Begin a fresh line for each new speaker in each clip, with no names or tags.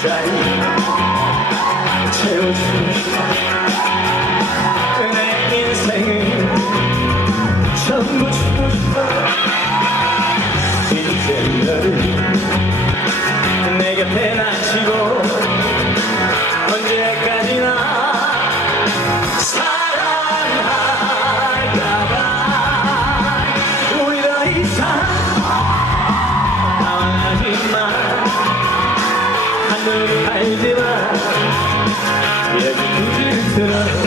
Children And they're 알지만 예, 여기 부질스러워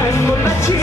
time, but not you.